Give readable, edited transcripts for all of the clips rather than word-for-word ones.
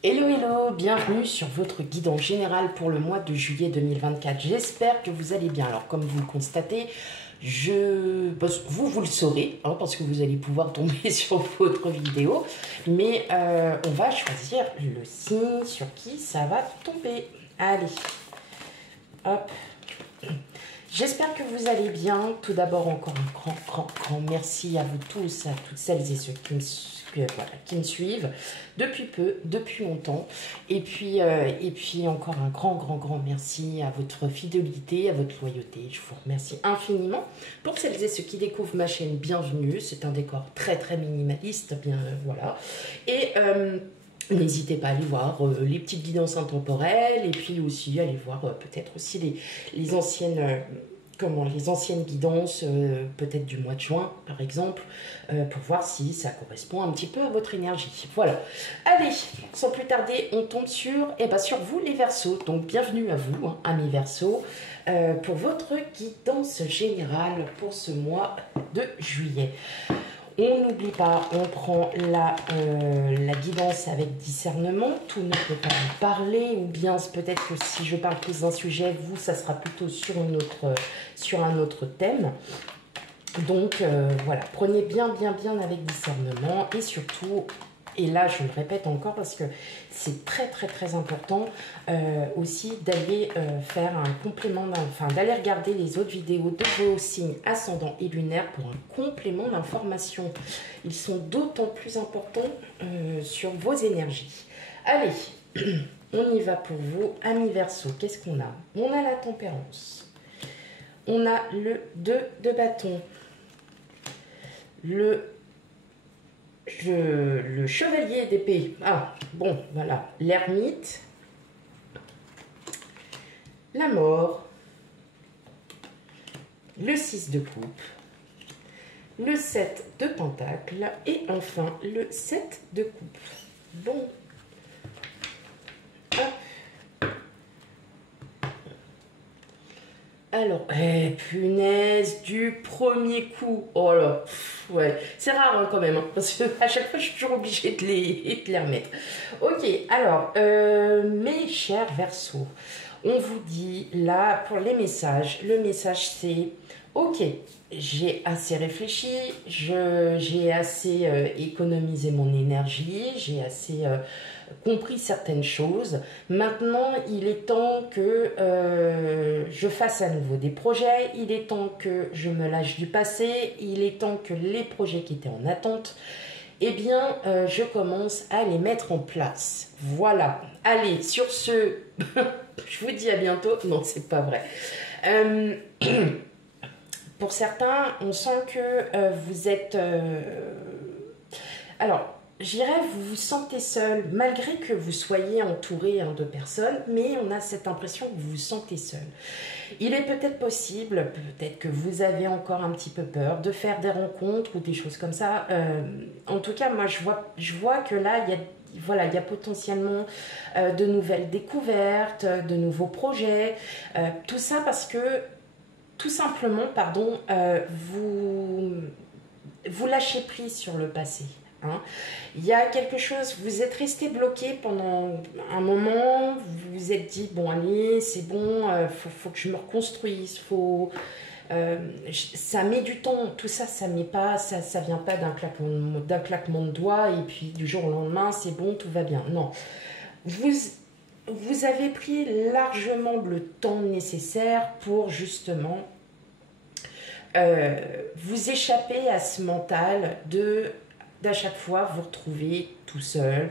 Hello hello, bienvenue sur votre guide en général pour le mois de juillet 2024. J'espère que vous allez bien. Alors comme vous le constatez, vous le saurez, hein, parce que vous allez pouvoir tomber sur votre vidéo, mais on va choisir le signe sur qui ça va tomber. Allez, hop. J'espère que vous allez bien. Tout d'abord, encore un grand merci à vous tous, à toutes celles et ceux qui me suivent depuis peu, depuis longtemps. Et puis encore un grand merci à votre fidélité, à votre loyauté. Je vous remercie infiniment. Pour celles et ceux qui découvrent ma chaîne, bienvenue. C'est un décor très minimaliste, bien voilà. Et n'hésitez pas à aller voir les petites guidances intemporelles et puis aussi aller voir peut-être aussi les anciennes... les anciennes guidances, peut-être du mois de juin, par exemple, pour voir si ça correspond un petit peu à votre énergie. Voilà. Allez, sans plus tarder, on tombe sur vous, les Verseaux. Donc, bienvenue à vous, hein, amis Verseaux, pour votre guidance générale pour ce mois de juillet. On n'oublie pas, on prend la guidance avec discernement. Tout ne peut pas vous parler, ou bien peut-être que si je parle plus d'un sujet, vous, ça sera plutôt sur un autre thème. Donc voilà, prenez bien avec discernement et surtout, et là je le répète encore parce que c'est très important aussi d'aller faire un complément, d'aller regarder les autres vidéos de vos signes ascendants et lunaires pour un complément d'information. Ils sont d'autant plus importants sur vos énergies. Allez, on y va pour vous, amis Verseaux. Qu'est-ce qu'on a? On a la tempérance. On a le 2 de bâton. Le chevalier d'épée. Ah, bon, voilà. L'ermite. La mort. Le 6 de coupe. Le 7 de pentacle. Et enfin, le 7 de coupe. Bon. Hop. Alors, punaise, du premier coup. Oh là, ouais, c'est rare hein, quand même, hein, parce qu'à chaque fois, je suis toujours obligée de les remettre. Ok, alors, mes chers Verseaux, on vous dit là, pour les messages, le message c'est, ok, j'ai assez réfléchi, j'ai assez économisé mon énergie, j'ai assez... compris certaines choses. Maintenant, il est temps que je fasse à nouveau des projets, il est temps que je me lâche du passé, il est temps que les projets qui étaient en attente, eh bien, je commence à les mettre en place. Voilà. Allez, sur ce, je vous dis à bientôt. Non, c'est pas vrai. Pour certains, on sent que vous êtes... Alors, je dirais, vous vous sentez seul, malgré que vous soyez entouré de personnes, mais on a cette impression que vous vous sentez seul. Il est peut-être possible, peut-être que vous avez encore un petit peu peur de faire des rencontres ou des choses comme ça. En tout cas, moi, je vois que là, il y a potentiellement de nouvelles découvertes, de nouveaux projets, tout ça parce que, tout simplement, pardon, vous lâchez prise sur le passé. Hein. Il y a quelque chose, vous êtes resté bloqué pendant un moment, vous vous êtes dit, bon allez, c'est bon, faut que je me reconstruise, ça met du temps, tout ça, ça vient pas d'un claquement de doigts et puis du jour au lendemain, c'est bon, tout va bien. Non, vous avez pris largement le temps nécessaire pour justement vous échapper à ce mental d'à chaque fois vous retrouver tout seul,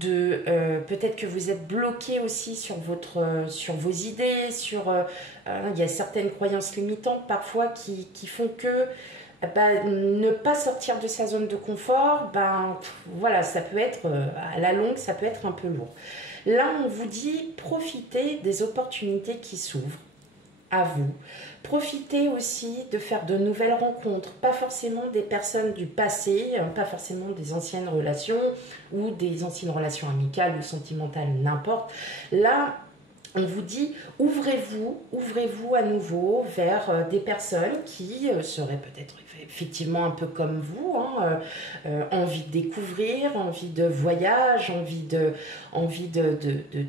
peut-être que vous êtes bloqué aussi sur vos idées, il y a certaines croyances limitantes parfois qui font que ne pas sortir de sa zone de confort, voilà, ça peut être, à la longue, ça peut être un peu lourd. Là, on vous dit, profitez des opportunités qui s'ouvrent à vous. Profitez aussi de faire de nouvelles rencontres, pas forcément des personnes du passé, pas forcément des anciennes relations ou des anciennes relations amicales ou sentimentales, n'importe. Là, on vous dit, ouvrez-vous à nouveau vers des personnes qui seraient peut-être effectivement un peu comme vous, hein, envie de découvrir, envie de voyage, envie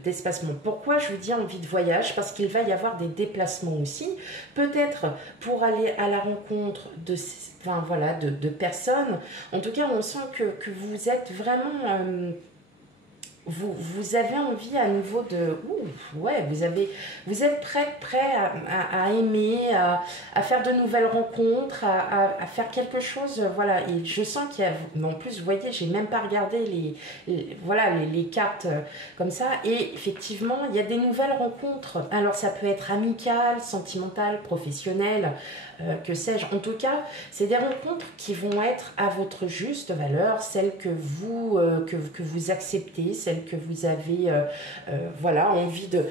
d'espacement. Pourquoi je vous dis envie de voyage? Parce qu'il va y avoir des déplacements aussi, peut-être pour aller à la rencontre de, enfin, voilà, de personnes. En tout cas, on sent que vous êtes vraiment... vous avez envie à nouveau de... Ouh, ouais, vous êtes prêt à aimer, à faire de nouvelles rencontres, à faire quelque chose, voilà. Et je sens qu'il y a... Mais en plus, vous voyez, j'ai même pas regardé voilà, les cartes comme ça. Et effectivement, il y a des nouvelles rencontres. Alors, ça peut être amical, sentimental, professionnel, que sais-je. En tout cas, c'est des rencontres qui vont être à votre juste valeur, celles que vous acceptez, celles que vous avez voilà, envie de...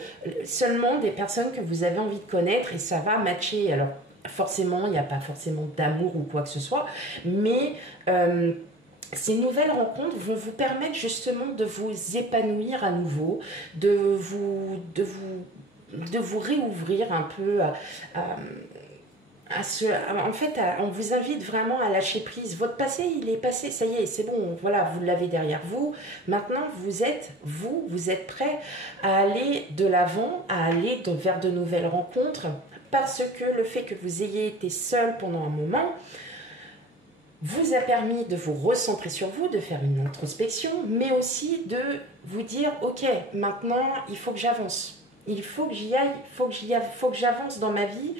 Seulement des personnes que vous avez envie de connaître et ça va matcher. Alors, forcément, il n'y a pas forcément d'amour ou quoi que ce soit, mais... ces nouvelles rencontres vont vous permettre justement de vous épanouir à nouveau, de vous réouvrir un peu en fait, on vous invite vraiment à lâcher prise. Votre passé, il est passé, ça y est, c'est bon, voilà, vous l'avez derrière vous. Maintenant, vous êtes prêt à aller de l'avant, à aller vers de nouvelles rencontres, parce que le fait que vous ayez été seul pendant un moment vous a permis de vous recentrer sur vous, de faire une introspection, mais aussi de vous dire, ok, maintenant, il faut que j'avance. Il faut que j'y aille, faut que j'avance dans ma vie,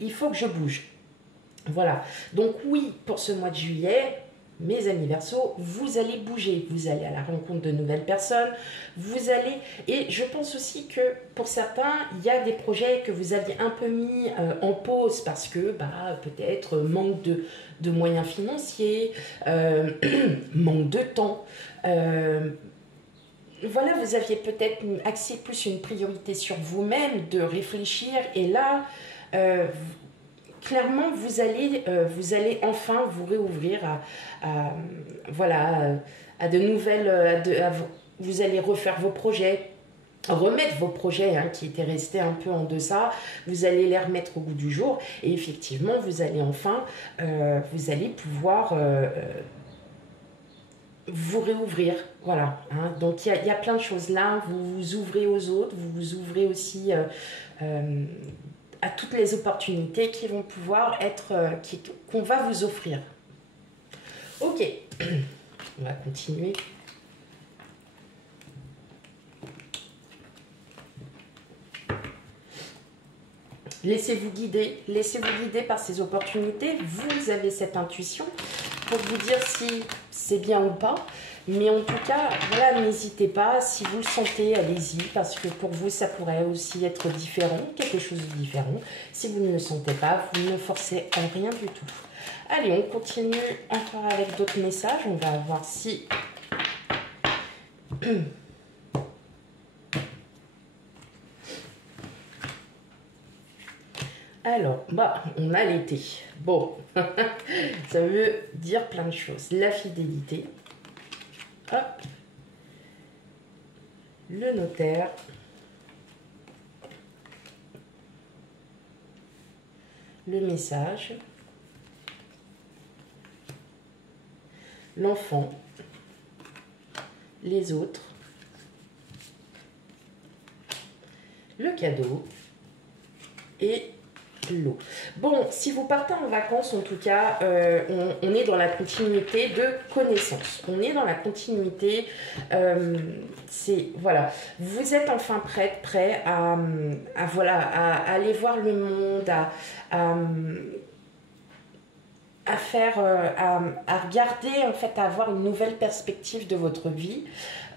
il faut que je bouge. Voilà. Donc oui, pour ce mois de juillet, mes amis Verseaux, vous allez bouger, vous allez à la rencontre de nouvelles personnes, vous allez... Et je pense aussi que pour certains, il y a des projets que vous aviez un peu mis en pause parce que peut-être manque de moyens financiers, manque de temps... voilà, vous aviez peut-être axé plus une priorité sur vous-même, de réfléchir, et là, clairement, vous allez enfin vous réouvrir voilà, à de nouvelles... vous allez refaire vos projets, remettre vos projets qui étaient restés un peu en deçà, vous allez les remettre au goût du jour, et effectivement, vous allez enfin, vous allez pouvoir... vous réouvrir, voilà. Donc il y a plein de choses là, vous vous ouvrez aux autres, vous vous ouvrez aussi à toutes les opportunités qui vont pouvoir être, qu'on va vous offrir. Ok, on va continuer. Laissez-vous guider par ces opportunités. Vous avez cette intuition pour vous dire si c'est bien ou pas. Mais en tout cas, voilà, n'hésitez pas. Si vous le sentez, allez-y. Parce que pour vous, ça pourrait aussi être différent, quelque chose de différent. Si vous ne le sentez pas, vous ne forcez en rien du tout. Allez, on continue encore avec d'autres messages. On va voir si... Alors, on a l'été. Bon, ça veut dire plein de choses. La fidélité. Hop. Le notaire. Le message. L'enfant. Les autres. Le cadeau. Et l'eau. Bon, si vous partez en vacances, en tout cas, on est dans la continuité de connaissances. On est dans la continuité, voilà, vous êtes enfin prêt à aller voir le monde, à regarder, en fait, à avoir une nouvelle perspective de votre vie,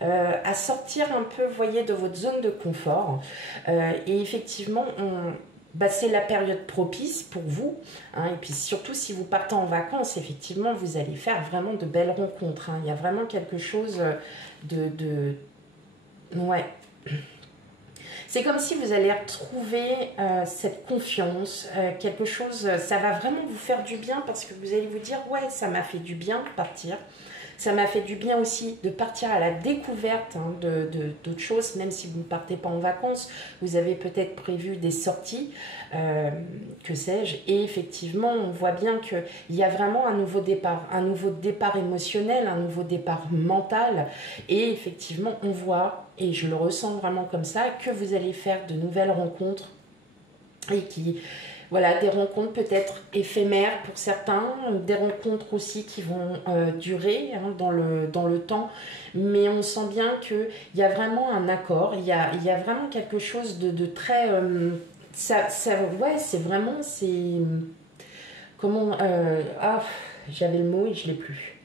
à sortir un peu, vous voyez, de votre zone de confort. Et effectivement, c'est la période propice pour vous. Et puis surtout, si vous partez en vacances, effectivement, vous allez faire vraiment de belles rencontres. Il y a vraiment quelque chose ouais. C'est comme si vous allez retrouver cette confiance, quelque chose, ça va vraiment vous faire du bien parce que vous allez vous dire, ouais, ça m'a fait du bien de partir. Ça m'a fait du bien aussi de partir à la découverte hein, d'autres choses, même si vous ne partez pas en vacances. Vous avez peut-être prévu des sorties, que sais-je. Et effectivement, on voit bien qu'il y a vraiment un nouveau départ émotionnel, un nouveau départ mental. Et effectivement, on voit, et je le ressens vraiment comme ça, que vous allez faire de nouvelles rencontres et qui... Voilà, des rencontres peut-être éphémères pour certains, des rencontres aussi qui vont durer hein, dans le temps, mais on sent bien qu'il y a vraiment un accord, il y a vraiment quelque chose de très... ouais, c'est vraiment... Comment... ah, j'avais le mot et je ne l'ai plus.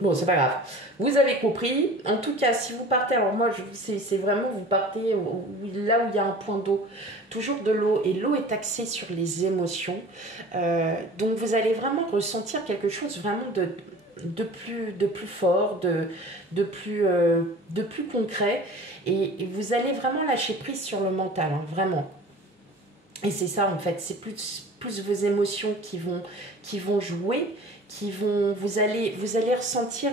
Bon, c'est pas grave. Vous avez compris. En tout cas, si vous partez, alors moi, c'est vraiment, vous partez là où il y a un point d'eau. Toujours de l'eau. Et l'eau est axée sur les émotions. Donc, vous allez vraiment ressentir quelque chose vraiment de plus fort, de plus concret. Et vous allez vraiment lâcher prise sur le mental, hein, vraiment. Et c'est ça, en fait. C'est plus vos émotions qui vont jouer. Vous allez ressentir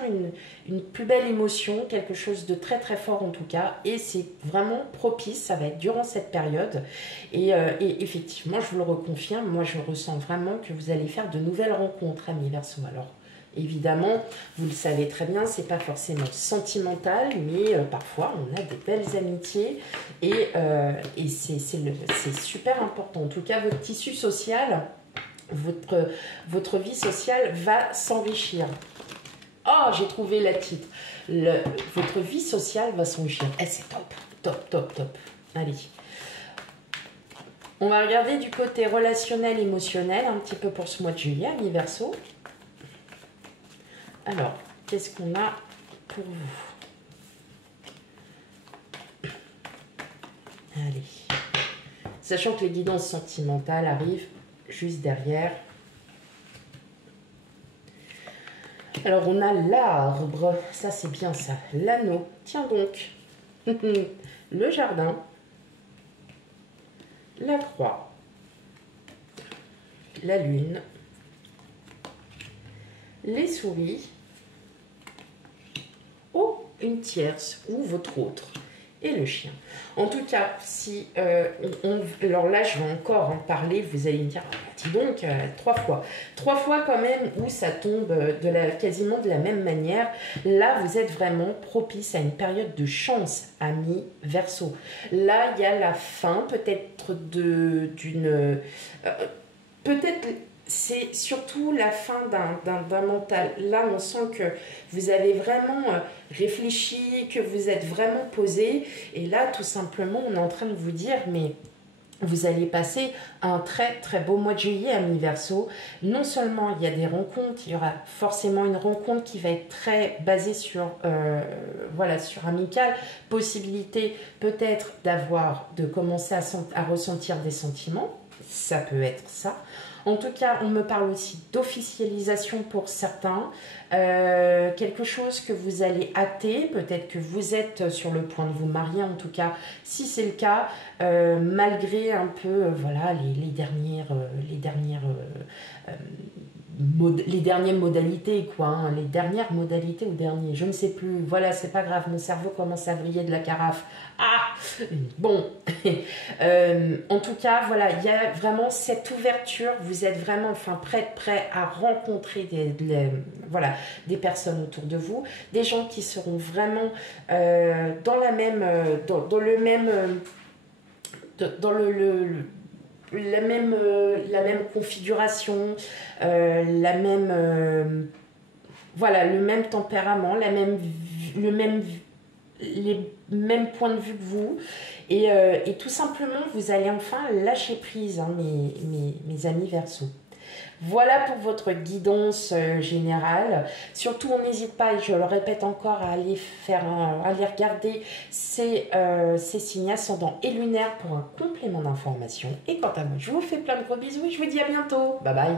une plus belle émotion, quelque chose de très très fort en tout cas, et c'est vraiment propice, ça va être durant cette période, et effectivement, je vous le reconfirme, moi je ressens vraiment que vous allez faire de nouvelles rencontres, amis Verseau. Alors, évidemment, vous le savez très bien, c'est pas forcément sentimental, mais parfois on a des belles amitiés, et c'est super important. En tout cas, votre tissu social... Votre vie sociale va s'enrichir. Oh, j'ai trouvé la titre. Votre vie sociale va s'enrichir. Eh, c'est top, top, top, top. Allez. On va regarder du côté relationnel, émotionnel, un petit peu pour ce mois de juillet, amis Verseau. Alors, qu'est-ce qu'on a pour vous? Allez. Sachant que les guidances sentimentales arrivent juste derrière. Alors, on a l'arbre. Ça, c'est bien ça. L'anneau. Tiens donc. Le jardin. La croix. La lune. Les souris. Oh, une tierce ou votre autre. Et le chien. En tout cas, si alors là, je vais encore en parler, vous allez me dire, ah, dis donc, 3 fois. 3 fois quand même où ça tombe quasiment de la même manière. Là, vous êtes vraiment propice à une période de chance, amis Verseau. Là, il y a la fin peut-être d'une... peut-être... C'est surtout la fin d'un mental. Là, on sent que vous avez vraiment réfléchi, que vous êtes vraiment posé. Et là, tout simplement, on est en train de vous dire, mais vous allez passer un très très beau mois de juillet, amis Verseau. Non seulement il y a des rencontres, il y aura forcément une rencontre qui va être très basée sur, voilà, sur amical. Possibilité peut-être de commencer à ressentir des sentiments. Ça peut être ça. En tout cas, on me parle aussi d'officialisation pour certains. Quelque chose que vous allez hâter. Peut-être que vous êtes sur le point de vous marier. En tout cas, si c'est le cas, malgré un peu voilà, les dernières modalités, quoi. Hein, les dernières modalités ou derniers, je ne sais plus. Voilà, c'est pas grave. Mon cerveau commence à vriller de la carafe. Ah, bon. En tout cas, voilà, il y a vraiment cette ouverture. Vous êtes vraiment, enfin, prêt à rencontrer des personnes autour de vous, des gens qui seront vraiment dans la même, la même configuration, voilà, le même tempérament, les mêmes points de vue que vous, et tout simplement vous allez enfin lâcher prise, hein, mes amis Verseau. Voilà pour votre guidance générale. Surtout, on n'hésite pas, et je le répète encore, à aller regarder ces signes ascendants et lunaires pour un complément d'information. Et quant à moi, je vous fais plein de gros bisous et je vous dis à bientôt. Bye bye.